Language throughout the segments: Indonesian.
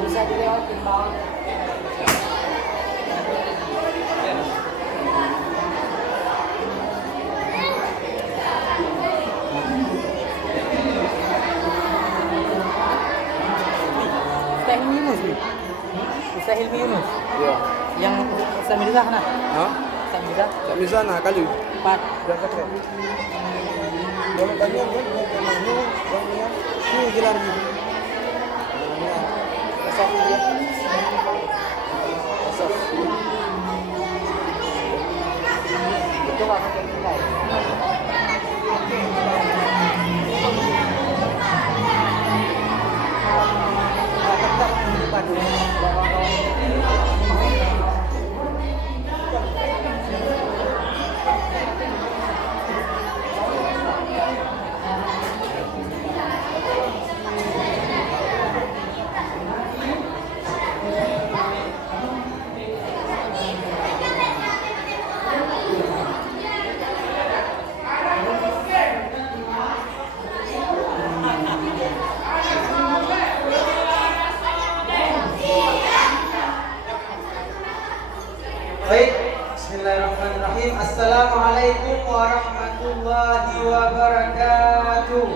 bisa dilewatin bawah. Mustahil Yunus nih. Mustahil Yunus. Iya. Yang Ustaz Mirza kan? Hah? Ustaz Mirza Tak bisa nak kali. 4. Berangkat kan? Boleh tanya kan? Namanya, orangnya, ini gelar ni. Namanya, asas dia. Asas. Itu nggak pakai nilai. Tetap depan Baik, bismillahirrahmanirrahim. Assalamualaikum warahmatullahi wabarakatuh.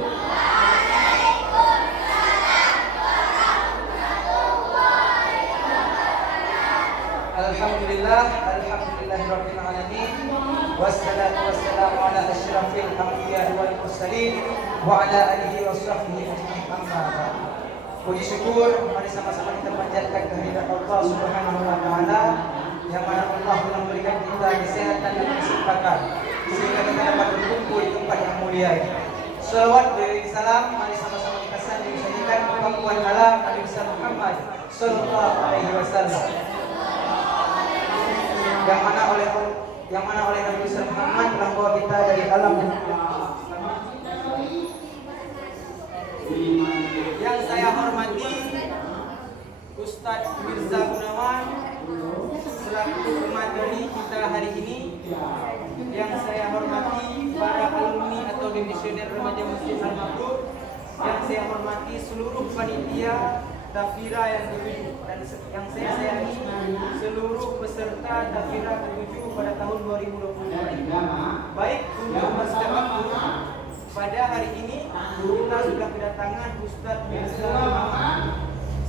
Alhamdulillahirabbil alamin. Wassalatu wassalamu ala asyrafil anbiya'i wal mursalin wa ala alihi wa sahbihi ajma'in. Amma ba'd. Puji syukur mari sama-sama kita panjatkan kehadirat Allah Subhanahu wa taala yang mana Allah memberikan kita kesehatan dan kesempatan sehingga kita dapat berkumpul di tempat yang mulia ini. Salawat dan salam mari sama-sama kita sampaikan pengakuan Allah Nabi besar Muhammad sallallahu alaihi wasallam. Yang mana oleh Nabi besar Muhammad telah membawa kita dari alam yang saya hormati Ustadz Mirza Gunawan selaku pemateri kita hari ini, yang saya hormati para alumni atau dimisioner remaja Masjid Al-Mabrur, yang saya hormati seluruh panitia Tafira yang ke-7 dan yang saya sayangi seluruh peserta Tafira ke-7 pada tahun 2022. Baik, untuk waktu pada hari ini kita sudah kedatangan Ustadz Mirza Gunawan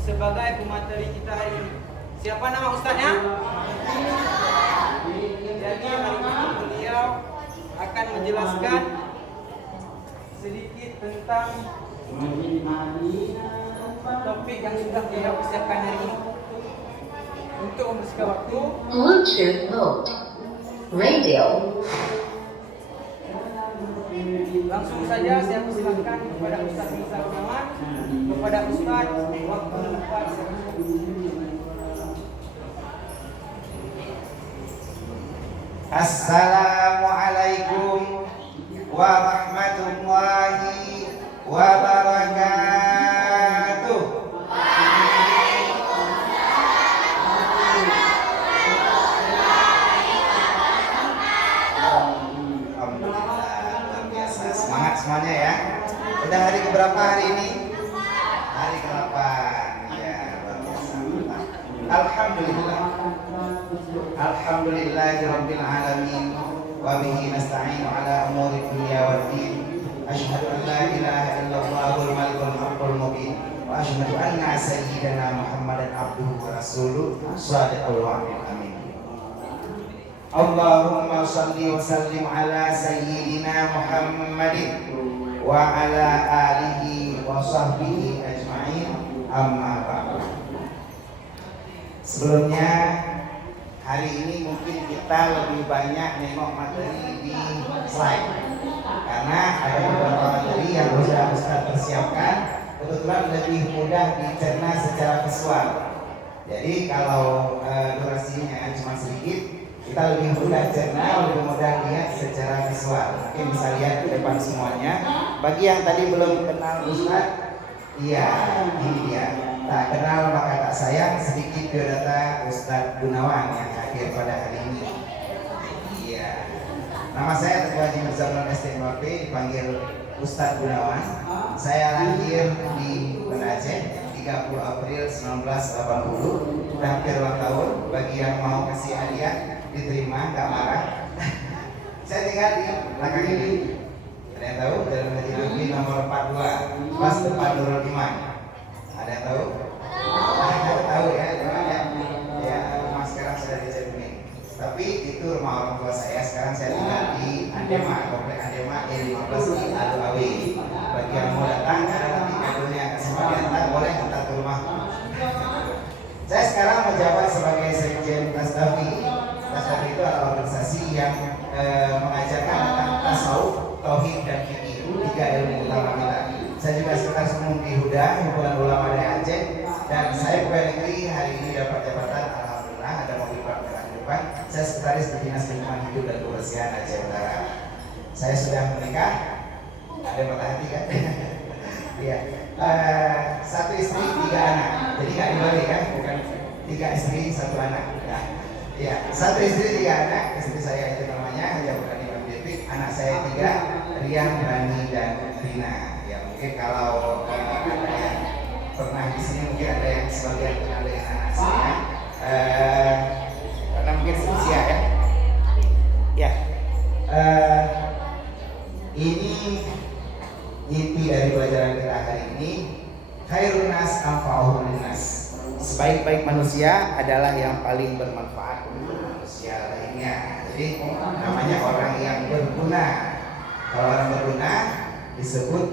sebagai pemateri kita hari ini. Siapa nama ustaznya? Jadi hari ini beliau akan menjelaskan sedikit tentang topik yang sudah beliau persiapkan hari ini. Untuk membersihkan waktu, Bluetooth mode. Radio. langsung saja saya persilakan kepada Ustaz Mirza Gunawan. Kepada Ustaz, waktu lepas. Assalamualaikum warahmatullahi wabarakatuh. Alhamdulillah, luar biasa. Semangat semuanya ya. Udah hari keberapa hari ini? Hari ke-8. Ya, luar biasa. Alhamdulillah. Alhamdulillahirabbil alamin wa bihi nasta'inu ala umuri dunya waddin. Asyhadu an la ilaha illallahul malikul haqqul mubin wa asyhadu anna sayyidana Muhammadan abduhu wa rasuluh shadiqul wa'id. Amin. Allahumma shalli wa sallim ala sayyidina Muhammadin wa ala alihi wa sahbihi ajma'in. Amma ba'du. Sebelumnya hari ini mungkin kita lebih banyak nengok materi di slide karena ada beberapa materi yang sudah Ustaz persiapkan kebetulan lebih mudah dicerna secara visual. Jadi kalau durasinya cuma sedikit, kita lebih mudah cerna, lebih mudah lihat secara visual. Mungkin bisa lihat di depan semuanya. Bagi yang tadi belum kenal Ustaz, iya ini dia. Tak kenal maka tak sayang, sedikit biodata Ustadz Gunawan yang hadir pada hari ini. Iya. Nama saya Teguh Haji Mirza Gunawan STMP, dipanggil Ustadz Gunawan. Saya lahir di Banda Aceh 13 30 April 1980, hampir ulang tahun. Bagi yang mau kasih hadiah diterima, nggak marah. Saya tinggal di belakang ini. Ada yang tahu? Jalan Haji Nabi nomor 42, pas depan Nurul Iman. Ada yang tahu? Ada tahu ya, ya, rumah sekarang sudah dicelumin. Tapi itu rumah orang tua saya. Sekarang saya tinggal di Andema, komplek Andema E15 di Alu-Awi. Bagi yang mau datang, ada nanti kadonya kasih diantar, boleh antar ke rumah. Saya sekarang menjabat sebagai Sekjen Tasdafi. Tasdafi itu adalah organisasi yang mengajarkan tentang tasawuf, tauhid dan fikih, 3 ilmu utama kita. Saya juga sekretaris umum di Huda, Himpunan Ulama dari Aceh, dan saya pegawai negeri hari ini dapat jabatan, alhamdulillah ada mobil plat merah di depan. Saya sekretaris di Dinas Lingkungan Hidup dan Kebersihan Aceh Utara. Saya sudah menikah, ada yang patah hati kan? Iya. 1 istri 3 anak, jadi nggak dibalik kan? Bukan 3 istri 1 anak. Ya, 1 istri 3 anak. Istri saya itu namanya Haja Burani Abdipik, anak saya 3, Rian, Rani, dan Rina. Ya mungkin kalau ada yang pernah di sini, mungkin ada yang sebagian kenal dengan anak saya, karena mungkin seusia ya. Ya, ini inti dari pelajaran kita hari ini. Khairun nas anfa'uhum linnas. Sebaik-baik manusia adalah yang paling bermanfaat untuk manusia lainnya. Jadi namanya orang yang berguna. Kalau orang berguna disebut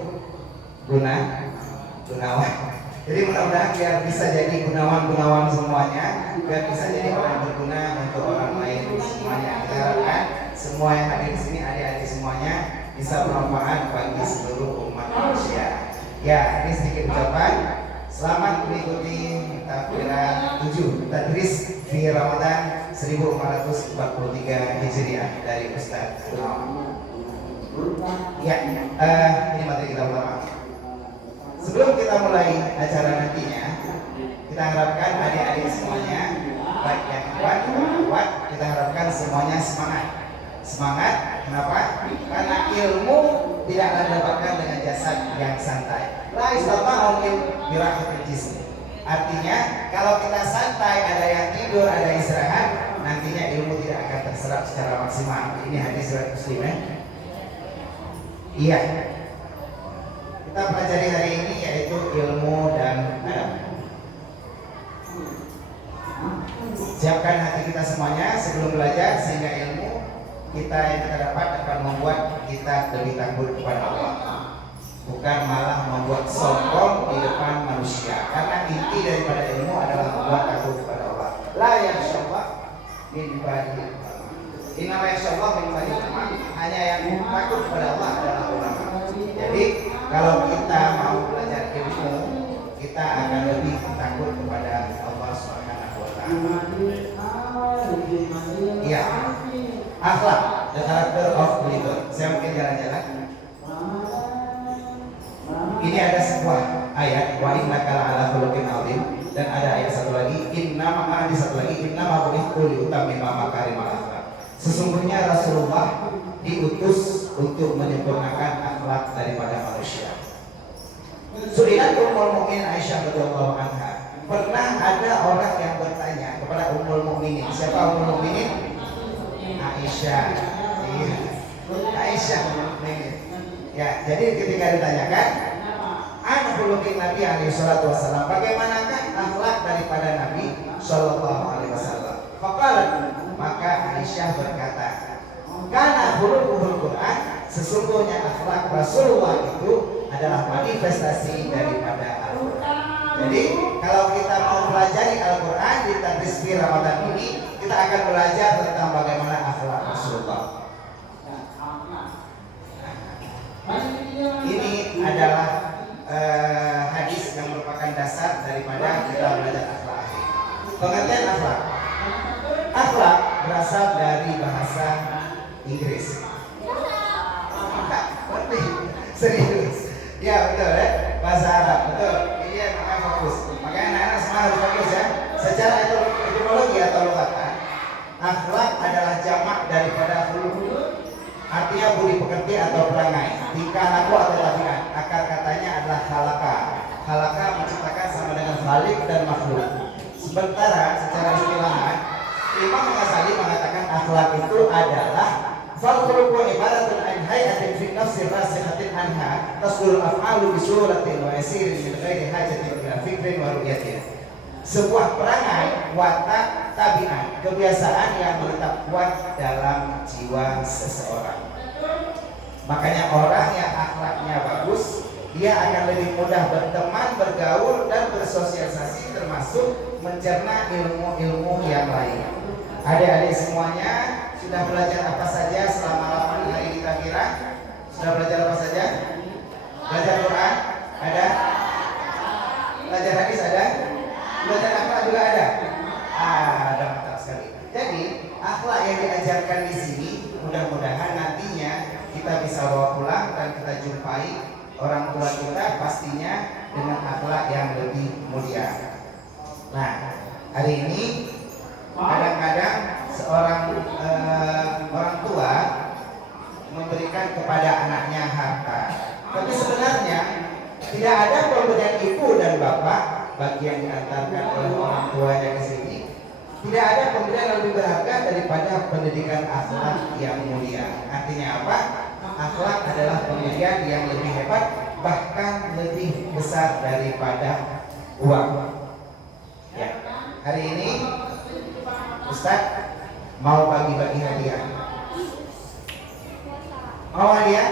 gunawan. Jadi mudah-mudahan biar bisa jadi gunawan semuanya, biar bisa jadi orang berguna untuk orang lain semuanya. Kita harapkan semua yang hadir di sini, adik-adik semuanya bisa bermanfaat bagi seluruh umat manusia. Ya, ini sedikit ucapan. Selamat mengikuti takbiran 7 tadris di Ramadan 1443 Hijriah dari Ustaz Gunawan. Ya, ini materi kita utama. Sebelum kita mulai acara nantinya, kita harapkan adik-adik semuanya, baik yang kuat, kita harapkan semuanya semangat. Semangat, kenapa? Karena ilmu tidaklah didapatkan dengan jasad yang santai. La istata'u birahmatil jism. Artinya, kalau kita santai, ada yang tidur, ada yang istirahat, nantinya ilmu tidak akan terserap secara maksimal. Ini hadis riwayat Muslim ya. Iya. Kita pelajari hari ini yaitu ilmu dan adab. Siapkan hati kita semuanya sebelum belajar sehingga ilmu kita yang kita dapat akan membuat kita lebih takut kepada Allah, bukan malah membuat sombong di depan manusia. Karena inti daripada ilmu adalah membuat takut kepada Allah. La yakhshallah min ibadihi. Inna yakhshallah min ibadihi. Hanya yang takut kepada Allah adalah ulama. Jadi kalau kita mau belajar ilmu, kita akan lebih takut kepada Allah Subhanahu wa taala. Iya. Akhlak, the character of believer. Saya mungkin jalan-jalan. Ini ada sebuah ayat, wa innaka la'ala khuluqin 'adzim, dan ada ayat satu lagi, inna bu'ithtu liutammima makarimal akhlak. Sesungguhnya Rasulullah diutus untuk menyempurnakan akhlak daripada manusia. Su'ilat Ummul Mukminin Aisyah radhiyallahu anha. Pernah ada orang yang bertanya kepada Ummul Mukminin. Siapa Ummul Mukminin? Aisyah. Iya. Aisyah Ummul Mukminin. Ya, jadi ketika ditanyakan, an khuluqin Nabi alaihi salatu wasallam, bagaimanakah akhlak daripada Nabi sallallahu alaihi wasallam? Faqalat, maka Aisyah berkata, karena khuluquhul Quran, sesungguhnya akhlak Rasulullah itu adalah manifestasi daripada Al-Quran. Jadi kalau kita mau pelajari Al-Quran di tadris Ramadan ini, kita akan belajar tentang bagaimana akhlak Rasulullah. Ini adalah hadis yang merupakan dasar daripada kita belajar akhlak. Pengertian akhlak. Akhlak berasal dari bahasa Inggris. Serius? Ya betul ya, bahasa Arab betul. Ini yang makanya fokus. Makanya anak-anak semua harus fokus ya. Secara etimologi atau lugatan, akhlak adalah jamak daripada khuluq. Artinya budi pekerti atau perangai, tingkah laku atau tabiat. Akar katanya adalah halaka. Halaka menciptakan sama dengan khalik dan makhluk. Sementara secara istilahan Imam Ghazali mengatakan akhlak itu adalah fal-khuluqu ibaratun an hayatin fi nafsi rasikhatin anha tasdurul af'alu bi suratin wa yasirin min ghairi hajatin ila fikrin wa ru'yatin. Sebuah perangai, watak, tabiat, kebiasaan yang menetap kuat dalam jiwa seseorang. Makanya orang yang akhlaknya bagus, dia akan lebih mudah berteman, bergaul, dan bersosialisasi, termasuk mencerna ilmu-ilmu yang lain. Adik-adik semuanya sudah belajar apa saja selama 8 hari kira-kira? Sudah belajar apa saja? Belajar Quran? Ada? Belajar hadis ada? Belajar akhlak juga ada? Ada, mantap sekali. Jadi akhlak yang diajarkan di sini mudah-mudahan nantinya kita bisa bawa pulang dan kita jumpai orang tua kita pastinya dengan akhlak yang lebih mulia. Nah, hari ini kadang-kadang seorang orang tua memberikan kepada anaknya harta, tapi sebenarnya tidak ada pemberian ibu dan bapak bagi yang diantarkan oleh orang tuanya ke sini. Tidak ada pemberian yang lebih berharga daripada pendidikan akhlak yang mulia. Artinya apa? Akhlak adalah pemberian yang lebih hebat, bahkan lebih besar daripada uang. Ya, hari ini Ustadz mau bagi-bagi hadiah. Mau hadiah?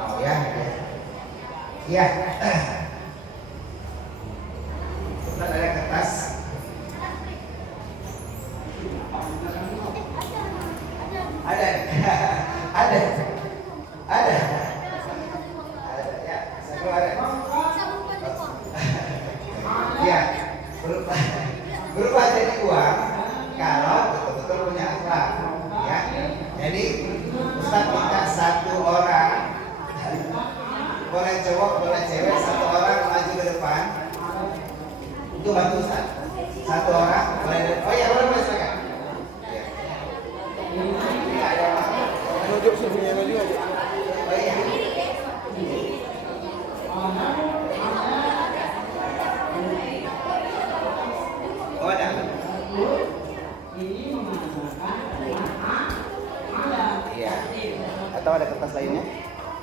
Mau ya hadiah. Ya. Ustadz ada kertas. Ada. Ada. Ada. Ya, saya keluarin. Ya, berupa jadi uang kalau betul-betul punya akhlak, ya. Jadi Ustaz minta satu orang, boleh cowok boleh cewek, satu orang maju ke depan, itu bantu Ustaz. Satu orang boleh, oh ya boleh silakan. Ini ada apa? Tunjuk sebenarnya lagi aja. Oh iya. Oh ada. Iya. Atau ada kertas lainnya?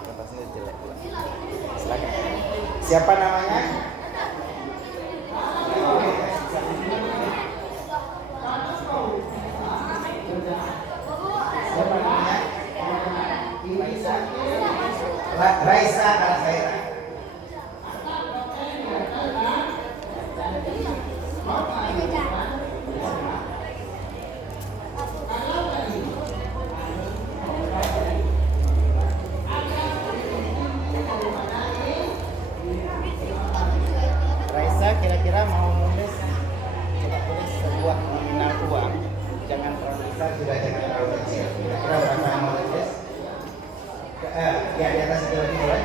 Kertasnya jelek pula. Silakan. Siapa namanya? Siapa namanya? Raisa Al-Khaira. Raisa kira-kira mau nulis, coba tulis sebuah nominal uang, jangan terlalu besar juga jangan terlalu kecil. Kira-kira berapa yang mau tulis? Ya di atas itu lagi boleh?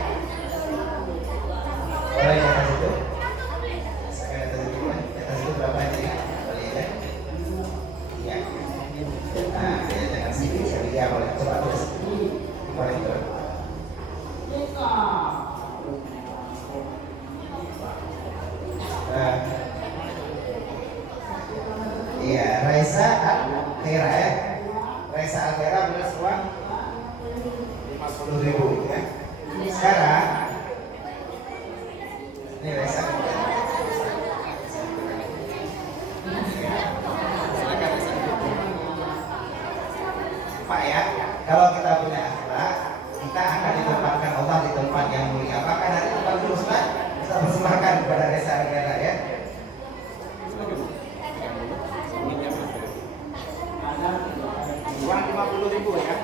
Boleh di atas itu? Saya di atas itu boleh? Di atas itu berapa aja ya? Boleh ya? Iya. Nah, ya, jangan sedikit sekali ya boleh. Coba tulis. Boleh itu. Iya, Raisa Al-Khaira ya. Raisa Al-Khaira benar uang 50.000 ya. Sekarang ini Raisa. Silakan Raisa. Pak ya, kalau kita punya akhlak, kita akan ditempatkan Allah di tempat yang mulia. Bahkan nanti tempat dulu Ustaz, kita persembahkan kepada Raisa Al-Khaira ya. Uang 50.000 ya.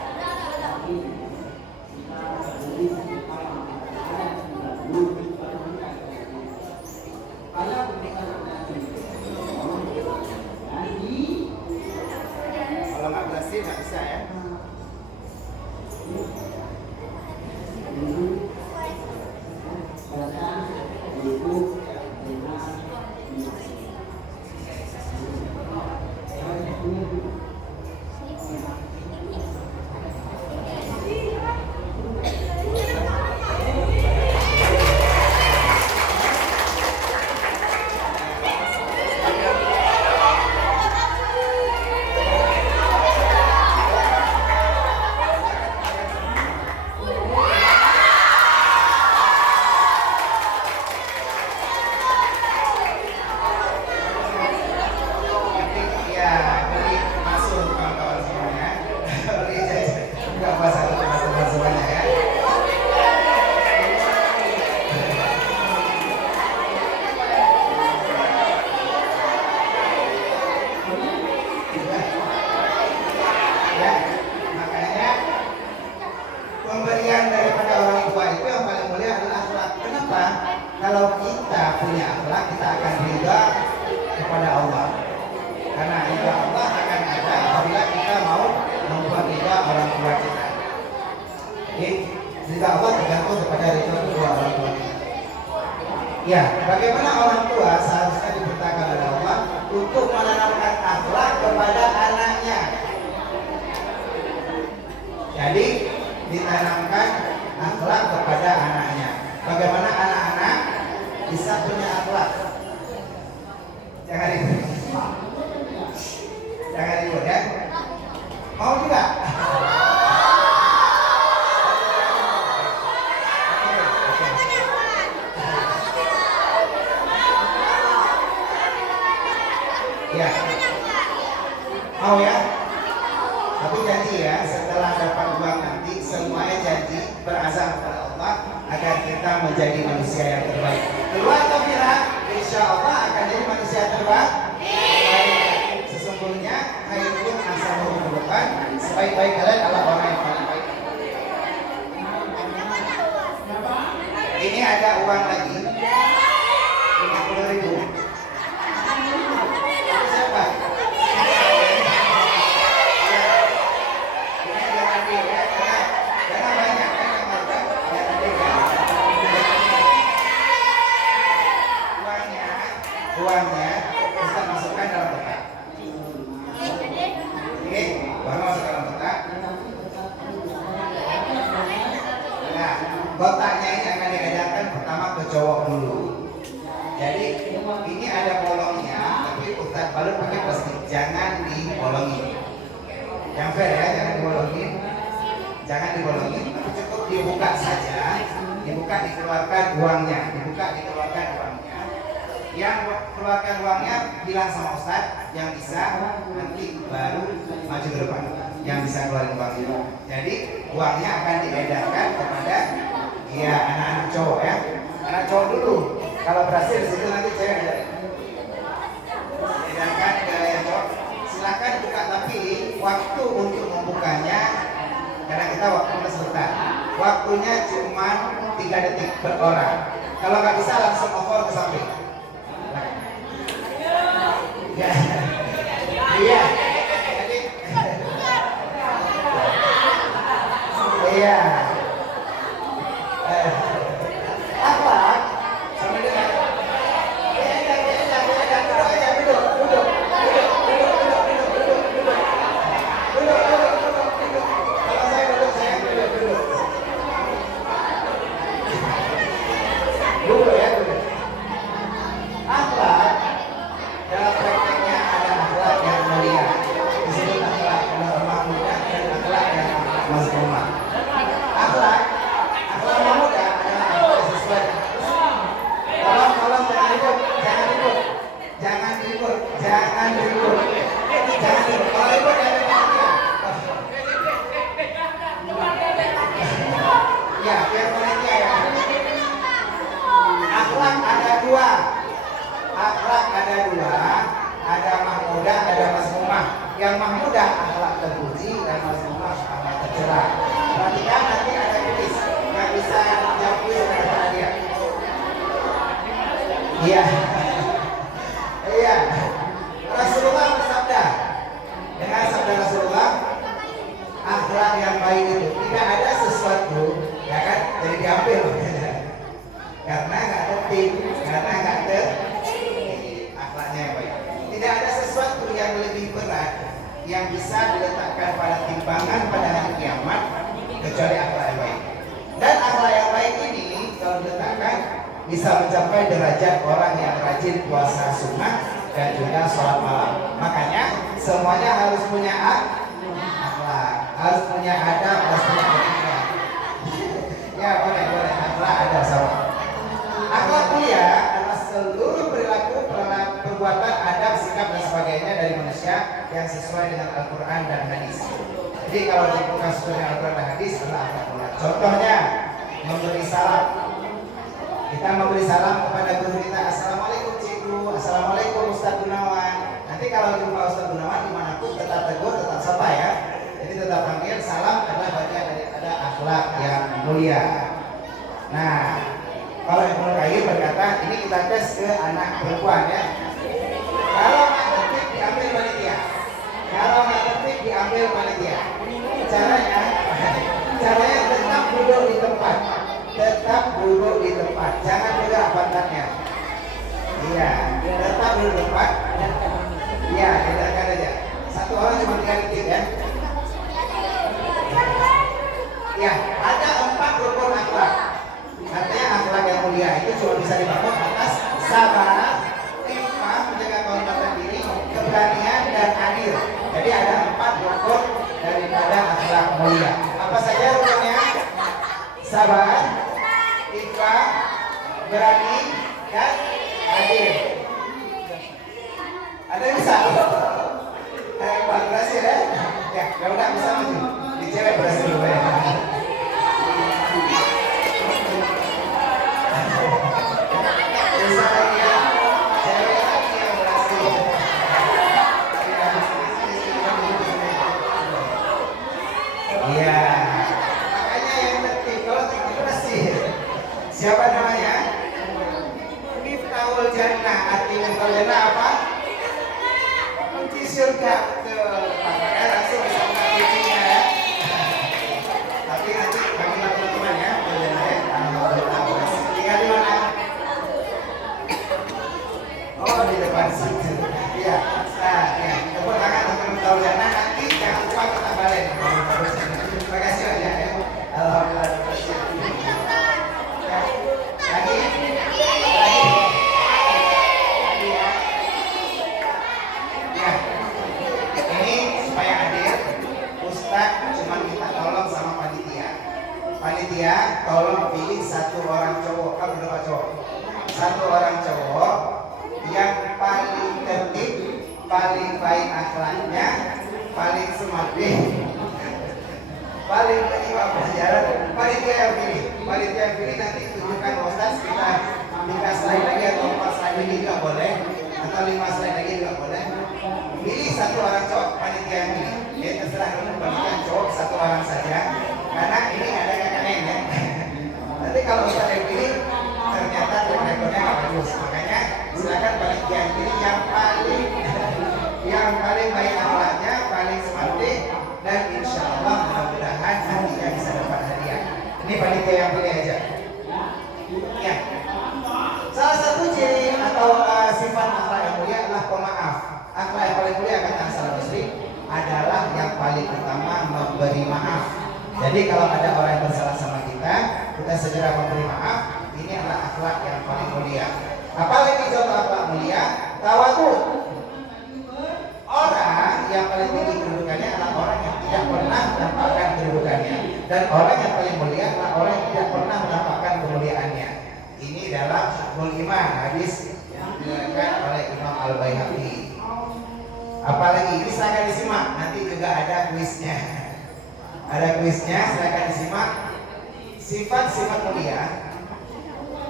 kalau kita punya akhlak, kita akan ridha kepada Allah. Karena ridha Allah akan ada apabila kita mau membuat ridha orang tua kita. Jadi ridha Allah tergantung kepada ridha kedua orang tua kita. Ya, bagaimana orang tua seharusnya diperintahkan oleh Allah untuk menanamkan akhlak kepada anaknya. Jadi ditanamkan akhlak kepada anaknya. Bagaimana anak-anak bisa punya akhlak? Jangan ribut. Jangan ribut ya. Mau juga? Ya. Mau ya? Tapi janji ya, setelah dapat uang nanti semuanya janji berazam kepada Allah agar kita menjadi manusia yang terbaik. Keluar Tafira, insya Allah akan jadi manusia terbaik. Sesungguhnya khairukum ahsanuhum khuluqan, sebaik-baik kalian adalah orang yang paling baik. Ini ada uang lagi 50.000. Siapa? Uangnya kita masukkan dalam kotak. Oke, uang masuk dalam kotak. Nah, kotaknya ini akan diedarkan pertama ke cowok dulu. Jadi ini ada bolongnya, tapi Ustaz baru pakai plastik, jangan dibolongin. Yang fair ya, jangan dibolongin. Jangan dibolongin, tapi cukup dibuka saja. Dibuka, dikeluarkan uangnya, dibuka, dikeluarkan uangnya. Yang keluarkan uangnya bilang sama Ustaz, yang bisa nanti baru maju ke depan, yang bisa keluarin uangnya. Jadi uangnya akan diedarkan kepada ya anak-anak cowok ya, anak cowok dulu. Kalau berhasil di situ nanti cewek ada. Edarkan ke yang cowok. Silakan buka, tapi waktu untuk membukanya karena kita waktunya sebentar. Waktunya cuma 3 detik per orang. Kalau nggak bisa langsung over ke samping. Ya. Iya. Iya. Akhlak sama dengan akhlak dalam prakteknya ada akhlak yang mulia, disebut akhlak yang mulia dan akhlak yang mazmumah. Akhlak yang mulia adalah akhlak sesuai. Tolong jangan ribut, jangan ribut, jangan ribut, jangan ribut, jangan ribut. Kalau ribut jangan ribut. Ya, biar panitia ya. Akhlak ada dua. Akhlak ada dua, ada mahmudah, ada mazmumah. Yang mahmudah akhlak terpuji dan mazmumah akhlak tercela. Perhatikan nanti ada kuis, nggak bisa jawab kuis dengan dia. Iya, iya. Rasulullah bersabda, dengan sabda Rasulullah, akhlak yang baik itu tidak ada sesuatu, ya kan, jadi diambil. Karena nggak penting, karena nggak akhlaknya yang baik. Tidak ada sesuatu yang lebih berat yang bisa diletakkan pada timbangan pada hari kiamat kecuali akhlak yang baik. Dan akhlak yang baik ini kalau diletakkan bisa mencapai derajat orang yang rajin puasa sunnah dan juga sholat malam. Makanya semuanya harus punya akhlak, harus punya adab, harus punya etika. Ya boleh akhlak ada sama. Akhlak mulia adalah seluruh perilaku, perbuatan, adab, sikap dan sebagainya dari manusia yang sesuai dengan Al-Quran dan hadis. Jadi kalau bukan sesuai dengan Al-Quran dan hadis adalah akhlak mulia. Contohnya memberi salam. Kita memberi salam kepada guru kita, assalamualaikum cikgu, assalamualaikum Ustaz Gunawan. Nanti kalau jumpa Ustaz Gunawan dimanapun tetap tegur, tetap sapa ya. Jadi tetap panggil, salam adalah bagian daripada akhlak yang mulia. Nah, Kalau Ibnu Qayyim berkata, ini kita tes ke anak perempuan ya. Kalau nggak tertib diambil panitia. Kalau nggak tertib diambil panitia. Caranya tetap duduk di tempat. Tetap duduk di tempat. Jangan bergerak pantatnya. Iya, tetap duduk di tempat. Iya, hindarkan aja. Satu orang cuma 3 detik ya. Ya, ada 4 rukun akhlak. Artinya akhlak yang mulia itu cuma bisa dibangun atas sabar, hikmah, menjaga kehormatan diri, keberanian dan adil. Jadi ada 4 rukun daripada akhlak mulia. Apa saja rukunnya? Sabar, hikmah, berani, dan adil. Ada yang bisa? Berhasil ya? Ya, kalau nggak bisa maju. Di cewek berhasil dulu ya. Bisa lagi ya. Cewek lagi yang berhasil. Iya. Makanya yang penting kalau tinggi bersih. Siapa namanya? Miftahul Jannah. Arti Miftahul Jannah apa? Kunci surga. Makanya langsung bisa buka kuncinya ya. Tapi nanti bagi teman-teman ya, tinggal di mana? Oh, di depan situ. Iya. Nah, ya, tepuk tangan untuk Miftahul Jannah. Nanti jangan lupa kita balik. Terima kasih aja ya. Alhamdulillah. Ya. Lagi ya. Ya. Ini supaya adil, Ustadz cuma minta tolong sama panitia. Panitia tolong pilih 1 orang cowok, kan berapa cowok? 1 orang cowok yang paling tertib, paling baik akhlaknya, paling semadih, paling menyimak pelajaran. Panitia yang pilih. Panitia yang pilih nanti tunjukkan Ustadz, kita 3 slide lagi atau 4 slide lagi juga boleh, atau 5 slide lagi juga boleh. Pilih 1 orang cowok, panitia yang pilih. Ya terserah panitia cowok 1 orang saja, karena ini ada kakaknya ya. Nanti kalau Ustadz yang pilih ternyata rekodnya nggak bagus, makanya silakan panitia yang pilih yang paling baik akhlaknya, paling semantik, dan insya Allah mudah-mudahan nantinya bisa dapat hadiah. Ini panitia yang pilih aja. Ya. Salah satu ciri atau sifat akhlak yang mulia adalah pemaaf. Akhlak yang paling mulia kata Hasan Basri adalah yang paling utama memberi maaf. Jadi kalau ada orang yang bersalah sama kita segera memberi maaf. Ini adalah akhlak yang paling mulia. Apalagi contoh akhlak mulia, tawadhu. Orang yang paling tinggi kedudukannya adalah orang yang tidak pernah menampakkan kedudukannya, dan orang yang paling mulia adalah orang yang tidak pernah menampakkan kemuliaannya. Ini dalam Syu'bul Iman, hadis yang diriwayatkan oleh Imam Al-Baihaqi. Apalagi ini silakan disimak, nanti juga ada kuisnya. Ada kuisnya, silakan disimak. Sifat-sifat mulia.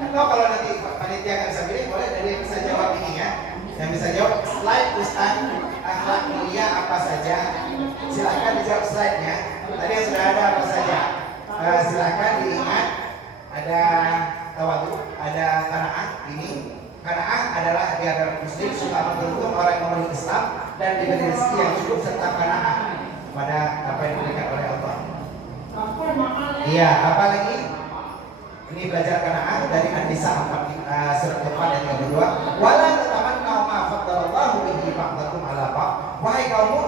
Atau kalau nanti panitia akan bisa pilih, boleh dari yang bisa jawab ini ya. Yang bisa jawab slide Ustaz, akhlak mulia apa saja. Silakan dijawab slide-nya. Tadi yang sudah ada apa saja. Silakan diingat. Ada tawadhu, ada qanaah. Ini qanaah adalah dia adalah muslim suka beruntung orang yang memeluk Islam dan diberi rezeki yang cukup serta qanaah pada apa yang diberikan oleh Allah. Iya, apa lagi? Ini belajar qanaah dari An-Nisa surat 4 ayat 32. Wala tatamannu ma faddalallahu bihi ba'dakum ala ba'd. Wahai kaum